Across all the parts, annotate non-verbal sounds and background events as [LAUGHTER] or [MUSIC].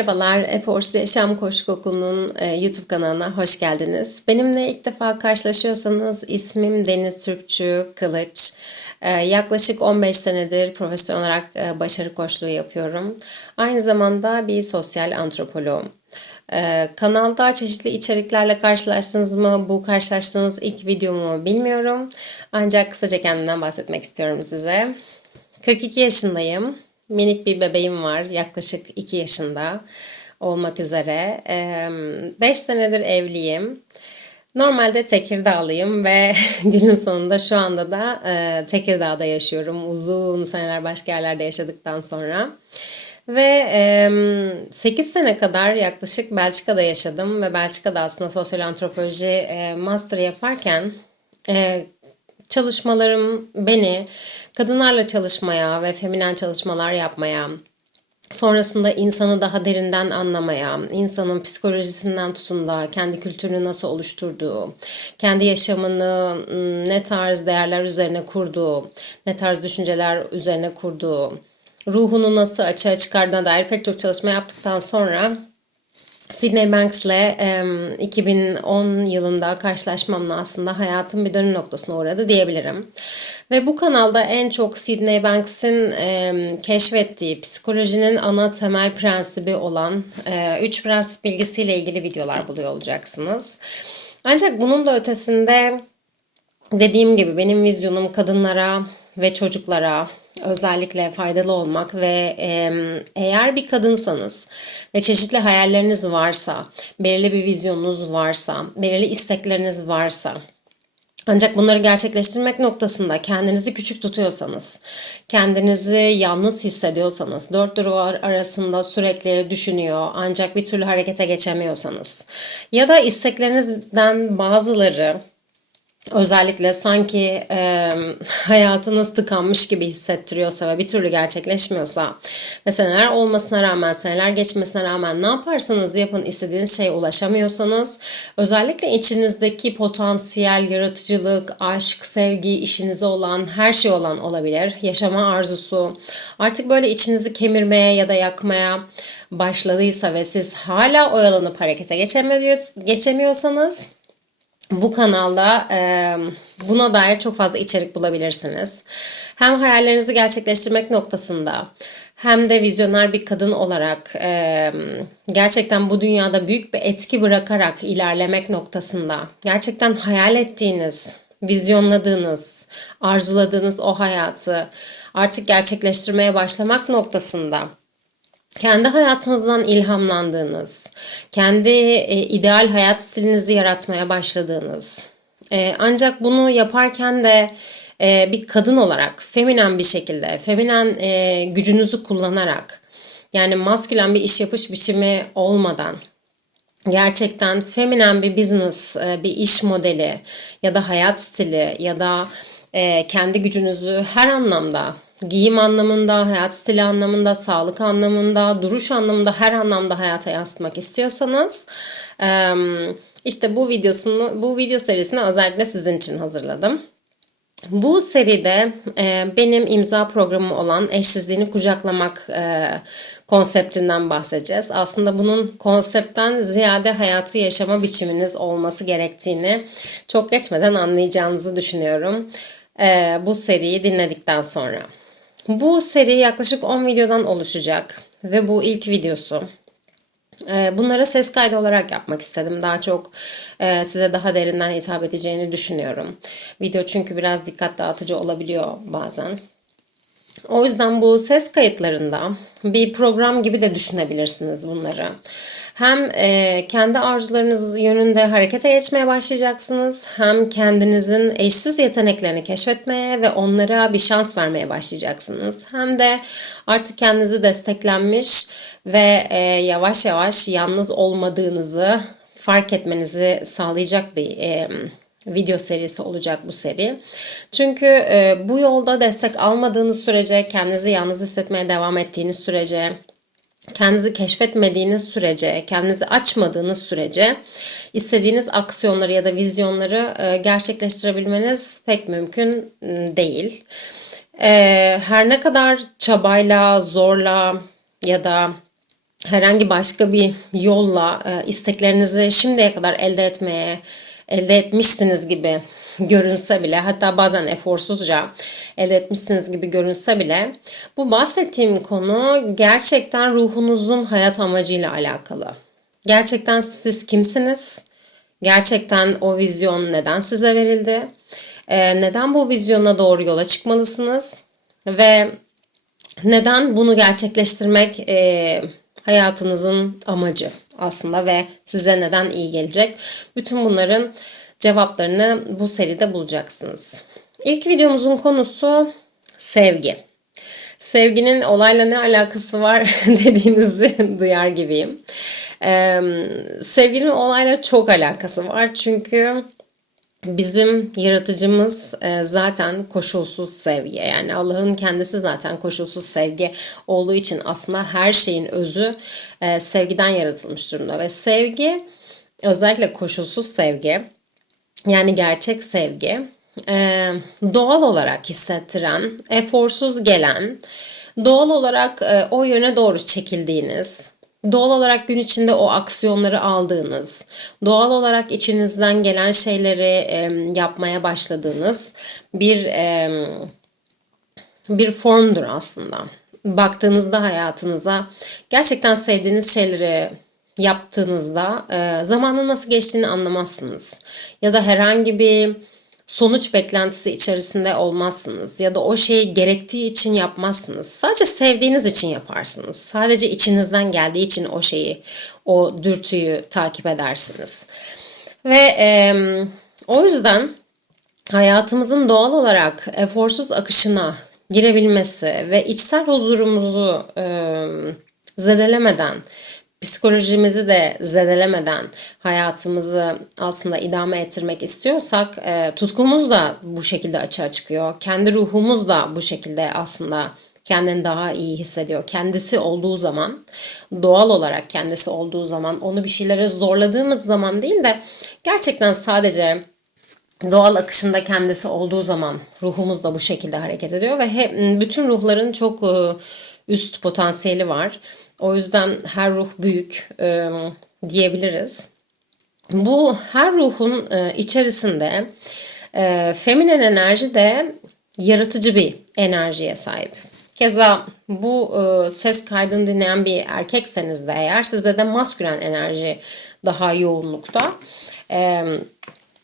Merhabalar, Eforce Yaşam Koşu Okulu'nun e, YouTube kanalına hoş geldiniz. Benimle ilk defa karşılaşıyorsanız ismim Deniz Türkçü Kılıç. E, yaklaşık 15 senedir profesyonel olarak e, başarı koçluğu yapıyorum. Aynı zamanda bir sosyal antropoloğum. Kanalda çeşitli içeriklerle karşılaştınız mı? Bu karşılaştığınız ilk videomu bilmiyorum. Ancak kısaca kendimden bahsetmek istiyorum size. 42 yaşındayım. Minik bir bebeğim var. Yaklaşık 2 yaşında olmak üzere. 5 senedir evliyim. Normalde Tekirdağlıyım ve [LAUGHS] günün sonunda şu anda da e, Tekirdağ'da yaşıyorum. Uzun seneler başka yerlerde yaşadıktan sonra. Ve e, 8 sene kadar yaklaşık Belçika'da yaşadım ve Belçika'da aslında sosyal antropoloji e, master yaparken e, çalışmalarım beni kadınlarla çalışmaya ve feminen çalışmalar yapmaya, sonrasında insanı daha derinden anlamaya, insanın psikolojisinden tutun da kendi kültürünü nasıl oluşturduğu, kendi yaşamını ne tarz değerler üzerine kurduğu, ne tarz düşünceler üzerine kurduğu, ruhunu nasıl açığa çıkardığına dair pek çok çalışma yaptıktan sonra Sydney Banks'le 2010 yılında karşılaşmamla aslında hayatım bir dönüm noktasına uğradı diyebilirim. Ve bu kanalda en çok Sydney Banks'in keşfettiği psikolojinin ana temel prensibi olan 3 prensip bilgisiyle ilgili videolar buluyor olacaksınız. Ancak bunun da ötesinde dediğim gibi benim vizyonum kadınlara ve çocuklara özellikle faydalı olmak ve eğer bir kadınsanız ve çeşitli hayalleriniz varsa, belirli bir vizyonunuz varsa, belirli istekleriniz varsa ancak bunları gerçekleştirmek noktasında kendinizi küçük tutuyorsanız, kendinizi yalnız hissediyorsanız, dört duvar arasında sürekli düşünüyor ancak bir türlü harekete geçemiyorsanız ya da isteklerinizden bazıları özellikle sanki e, hayatınız tıkanmış gibi hissettiriyorsa ve bir türlü gerçekleşmiyorsa ve seneler olmasına rağmen, seneler geçmesine rağmen ne yaparsanız yapın istediğiniz şeye ulaşamıyorsanız özellikle içinizdeki potansiyel, yaratıcılık, aşk, sevgi, işinize olan, her şey olan olabilir. Yaşama arzusu artık böyle içinizi kemirmeye ya da yakmaya başladıysa ve siz hala oyalanıp harekete geçemiyor, geçemiyorsanız bu kanalda e, buna dair çok fazla içerik bulabilirsiniz. Hem hayallerinizi gerçekleştirmek noktasında hem de vizyoner bir kadın olarak e, gerçekten bu dünyada büyük bir etki bırakarak ilerlemek noktasında gerçekten hayal ettiğiniz, vizyonladığınız, arzuladığınız o hayatı artık gerçekleştirmeye başlamak noktasında kendi hayatınızdan ilhamlandığınız, kendi e, ideal hayat stilinizi yaratmaya başladığınız, e, ancak bunu yaparken de e, bir kadın olarak, feminen bir şekilde, feminen gücünüzü kullanarak, yani maskülen bir iş yapış biçimi olmadan, gerçekten feminen bir business, bir iş modeli ya da hayat stili ya da kendi gücünüzü her anlamda giyim anlamında, hayat stili anlamında, sağlık anlamında, duruş anlamında her anlamda hayata yansıtmak istiyorsanız işte bu videosunu bu video serisini özellikle sizin için hazırladım. Bu seride e, benim imza programım olan eşsizliğini kucaklamak e, konseptinden bahsedeceğiz. Aslında bunun konseptten ziyade hayatı yaşama biçiminiz olması gerektiğini çok geçmeden anlayacağınızı düşünüyorum. E, bu seriyi dinledikten sonra. Bu seri yaklaşık 10 videodan oluşacak ve bu ilk videosu. Ee, bunlara ses kaydı olarak yapmak istedim. Daha çok e, size daha derinden hitap edeceğini düşünüyorum. Video çünkü biraz dikkat dağıtıcı olabiliyor bazen. O yüzden bu ses kayıtlarında bir program gibi de düşünebilirsiniz bunları. Hem e, kendi arzularınız yönünde harekete geçmeye başlayacaksınız, hem kendinizin eşsiz yeteneklerini keşfetmeye ve onlara bir şans vermeye başlayacaksınız. Hem de artık kendinizi desteklenmiş ve e, yavaş yavaş yalnız olmadığınızı fark etmenizi sağlayacak bir e, video serisi olacak bu seri. Çünkü e, bu yolda destek almadığınız sürece, kendinizi yalnız hissetmeye devam ettiğiniz sürece, kendinizi keşfetmediğiniz sürece, kendinizi açmadığınız sürece istediğiniz aksiyonları ya da vizyonları e, gerçekleştirebilmeniz pek mümkün değil. E, her ne kadar çabayla, zorla ya da herhangi başka bir yolla e, isteklerinizi şimdiye kadar elde etmeye elde etmişsiniz gibi görünse bile hatta bazen eforsuzca elde etmişsiniz gibi görünse bile bu bahsettiğim konu gerçekten ruhunuzun hayat amacıyla alakalı. Gerçekten siz kimsiniz? Gerçekten o vizyon neden size verildi? Ee, neden bu vizyona doğru yola çıkmalısınız? Ve neden bunu gerçekleştirmek e, hayatınızın amacı aslında ve size neden iyi gelecek? Bütün bunların cevaplarını bu seride bulacaksınız. İlk videomuzun konusu sevgi. Sevginin olayla ne alakası var [LAUGHS] dediğinizi [LAUGHS] duyar gibiyim. Ee, sevginin olayla çok alakası var çünkü Bizim yaratıcımız e, zaten koşulsuz sevgi. Yani Allah'ın kendisi zaten koşulsuz sevgi olduğu için aslında her şeyin özü e, sevgiden yaratılmış durumda. Ve sevgi özellikle koşulsuz sevgi yani gerçek sevgi e, doğal olarak hissettiren, eforsuz gelen, doğal olarak o yöne doğru çekildiğiniz, doğal olarak gün içinde o aksiyonları aldığınız, doğal olarak içinizden gelen şeyleri e, yapmaya başladığınız bir e, bir formdur aslında. Baktığınızda hayatınıza gerçekten sevdiğiniz şeyleri yaptığınızda e, zamanın nasıl geçtiğini anlamazsınız. Ya da herhangi bir sonuç beklentisi içerisinde olmazsınız ya da o şeyi gerektiği için yapmazsınız. Sadece sevdiğiniz için yaparsınız. Sadece içinizden geldiği için o şeyi, o dürtüyü takip edersiniz. Ve e, o yüzden hayatımızın doğal olarak eforsuz akışına girebilmesi ve içsel huzurumuzu e, zedelemeden psikolojimizi de zedelemeden hayatımızı aslında idame ettirmek istiyorsak e, tutkumuz da bu şekilde açığa çıkıyor. Kendi ruhumuz da bu şekilde aslında kendini daha iyi hissediyor. Kendisi olduğu zaman, doğal olarak kendisi olduğu zaman, onu bir şeylere zorladığımız zaman değil de gerçekten sadece doğal akışında kendisi olduğu zaman ruhumuz da bu şekilde hareket ediyor ve hep, bütün ruhların çok e, üst potansiyeli var. O yüzden her ruh büyük e, diyebiliriz. Bu her ruhun e, içerisinde e, feminen enerji de yaratıcı bir enerjiye sahip. Keza bu e, ses kaydını dinleyen bir erkekseniz de eğer sizde de maskülen enerji daha yoğunlukta. E,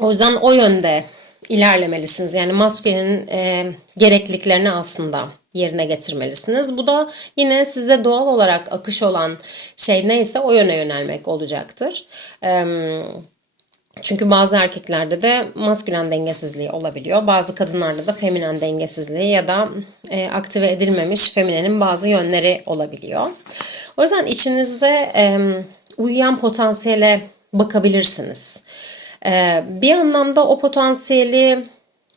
o yüzden o yönde ilerlemelisiniz. Yani maskülenin e, gerekliliklerini aslında yerine getirmelisiniz. Bu da yine sizde doğal olarak akış olan şey neyse o yöne yönelmek olacaktır. Çünkü bazı erkeklerde de maskülen dengesizliği olabiliyor. Bazı kadınlarda da feminen dengesizliği ya da aktive edilmemiş feminenin bazı yönleri olabiliyor. O yüzden içinizde uyuyan potansiyele bakabilirsiniz. Bir anlamda o potansiyeli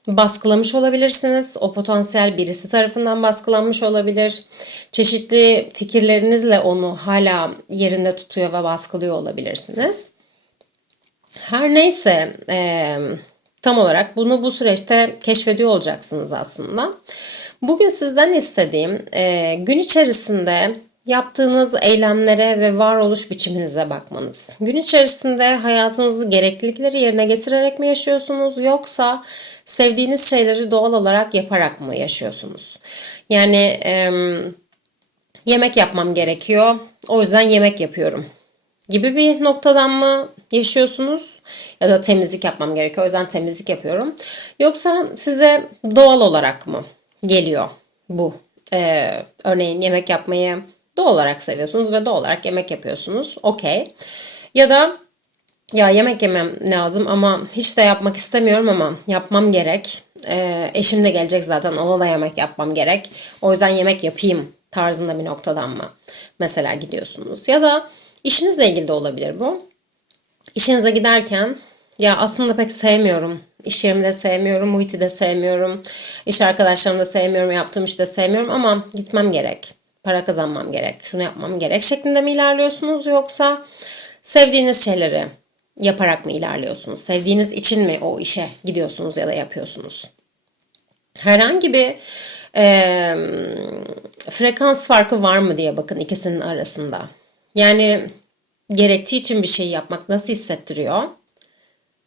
baskılamış olabilirsiniz. O potansiyel birisi tarafından baskılanmış olabilir. Çeşitli fikirlerinizle onu hala yerinde tutuyor ve baskılıyor olabilirsiniz. Her neyse e, tam olarak bunu bu süreçte keşfediyor olacaksınız aslında. Bugün sizden istediğim e, gün içerisinde Yaptığınız eylemlere ve varoluş biçiminize bakmanız. Gün içerisinde hayatınızı gereklilikleri yerine getirerek mi yaşıyorsunuz yoksa sevdiğiniz şeyleri doğal olarak yaparak mı yaşıyorsunuz? Yani e, yemek yapmam gerekiyor o yüzden yemek yapıyorum gibi bir noktadan mı yaşıyorsunuz? Ya da temizlik yapmam gerekiyor o yüzden temizlik yapıyorum. Yoksa size doğal olarak mı geliyor bu? Ee, örneğin yemek yapmayı doğal olarak seviyorsunuz ve doğal olarak yemek yapıyorsunuz. Okey. Ya da ya yemek yemem lazım ama hiç de yapmak istemiyorum ama yapmam gerek. Ee, eşim de gelecek zaten ona da yemek yapmam gerek. O yüzden yemek yapayım tarzında bir noktadan mı mesela gidiyorsunuz. Ya da işinizle ilgili de olabilir bu. İşinize giderken ya aslında pek sevmiyorum. İş yerimi de sevmiyorum, muhiti de sevmiyorum. iş arkadaşlarımı da sevmiyorum, yaptığım işte sevmiyorum ama gitmem gerek para kazanmam gerek, şunu yapmam gerek şeklinde mi ilerliyorsunuz yoksa sevdiğiniz şeyleri yaparak mı ilerliyorsunuz? Sevdiğiniz için mi o işe gidiyorsunuz ya da yapıyorsunuz? Herhangi bir e, frekans farkı var mı diye bakın ikisinin arasında. Yani gerektiği için bir şey yapmak nasıl hissettiriyor?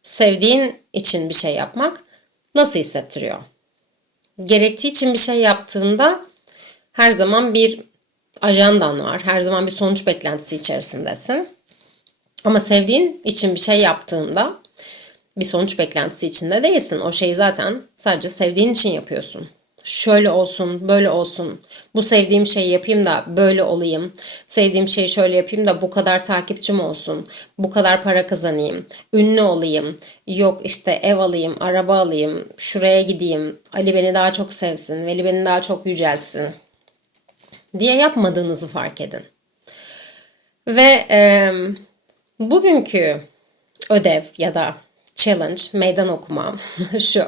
Sevdiğin için bir şey yapmak nasıl hissettiriyor? Gerektiği için bir şey yaptığında her zaman bir ajandan var. Her zaman bir sonuç beklentisi içerisindesin. Ama sevdiğin için bir şey yaptığında bir sonuç beklentisi içinde değilsin. O şeyi zaten sadece sevdiğin için yapıyorsun. Şöyle olsun, böyle olsun. Bu sevdiğim şeyi yapayım da böyle olayım. Sevdiğim şeyi şöyle yapayım da bu kadar takipçim olsun. Bu kadar para kazanayım. Ünlü olayım. Yok işte ev alayım, araba alayım. Şuraya gideyim. Ali beni daha çok sevsin. Veli beni daha çok yüceltsin. Diye yapmadığınızı fark edin. Ve e, bugünkü ödev ya da challenge, meydan okuma [LAUGHS] şu.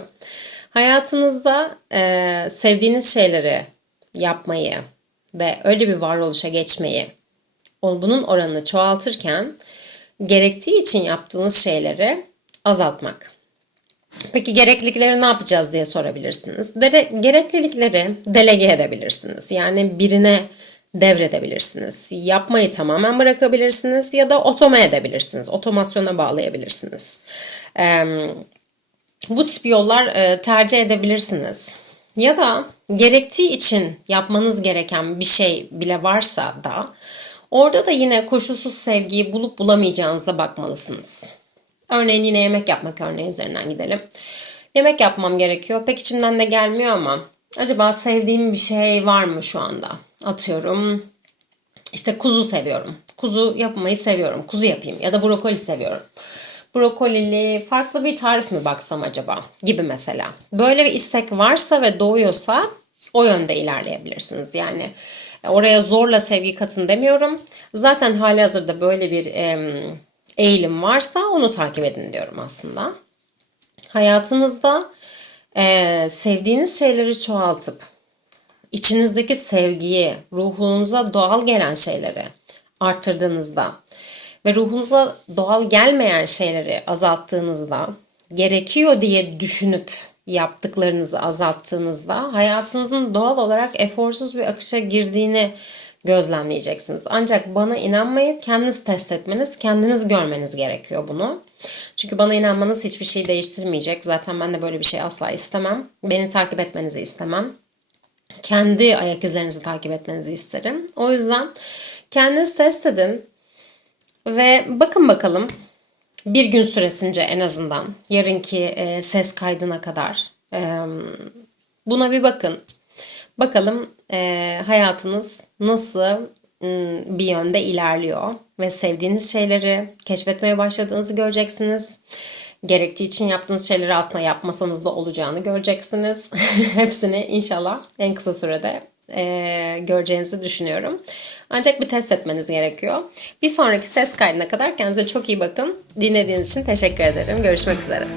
Hayatınızda e, sevdiğiniz şeyleri yapmayı ve öyle bir varoluşa geçmeyi, bunun oranını çoğaltırken gerektiği için yaptığınız şeyleri azaltmak. Peki gereklilikleri ne yapacağız diye sorabilirsiniz. Dere, gereklilikleri delege edebilirsiniz. Yani birine devredebilirsiniz. Yapmayı tamamen bırakabilirsiniz ya da otoma edebilirsiniz. Otomasyona bağlayabilirsiniz. Ee, bu tip yollar e, tercih edebilirsiniz. Ya da gerektiği için yapmanız gereken bir şey bile varsa da orada da yine koşulsuz sevgiyi bulup bulamayacağınıza bakmalısınız. Örneğin yine yemek yapmak örneği üzerinden gidelim. Yemek yapmam gerekiyor. Pek içimden de gelmiyor ama acaba sevdiğim bir şey var mı şu anda? Atıyorum işte kuzu seviyorum. Kuzu yapmayı seviyorum. Kuzu yapayım ya da brokoli seviyorum brokolili farklı bir tarif mi baksam acaba gibi mesela. Böyle bir istek varsa ve doğuyorsa o yönde ilerleyebilirsiniz. Yani oraya zorla sevgi katın demiyorum. Zaten hali hazırda böyle bir e, eğilim varsa onu takip edin diyorum aslında. Hayatınızda e, sevdiğiniz şeyleri çoğaltıp içinizdeki sevgiyi, ruhunuza doğal gelen şeyleri arttırdığınızda ve ruhunuza doğal gelmeyen şeyleri azalttığınızda, gerekiyor diye düşünüp yaptıklarınızı azalttığınızda hayatınızın doğal olarak eforsuz bir akışa girdiğini gözlemleyeceksiniz. Ancak bana inanmayın, kendiniz test etmeniz, kendiniz görmeniz gerekiyor bunu. Çünkü bana inanmanız hiçbir şey değiştirmeyecek. Zaten ben de böyle bir şey asla istemem. Beni takip etmenizi istemem. Kendi ayak izlerinizi takip etmenizi isterim. O yüzden kendiniz test edin. Ve bakın bakalım bir gün süresince en azından yarınki e, ses kaydına kadar e, buna bir bakın. Bakalım e, hayatınız nasıl bir yönde ilerliyor ve sevdiğiniz şeyleri keşfetmeye başladığınızı göreceksiniz. Gerektiği için yaptığınız şeyleri aslında yapmasanız da olacağını göreceksiniz. [LAUGHS] Hepsini inşallah en kısa sürede e, göreceğinizi düşünüyorum. Ancak bir test etmeniz gerekiyor. Bir sonraki ses kaydına kadar kendinize çok iyi bakın. Dinlediğiniz için teşekkür ederim. Görüşmek üzere.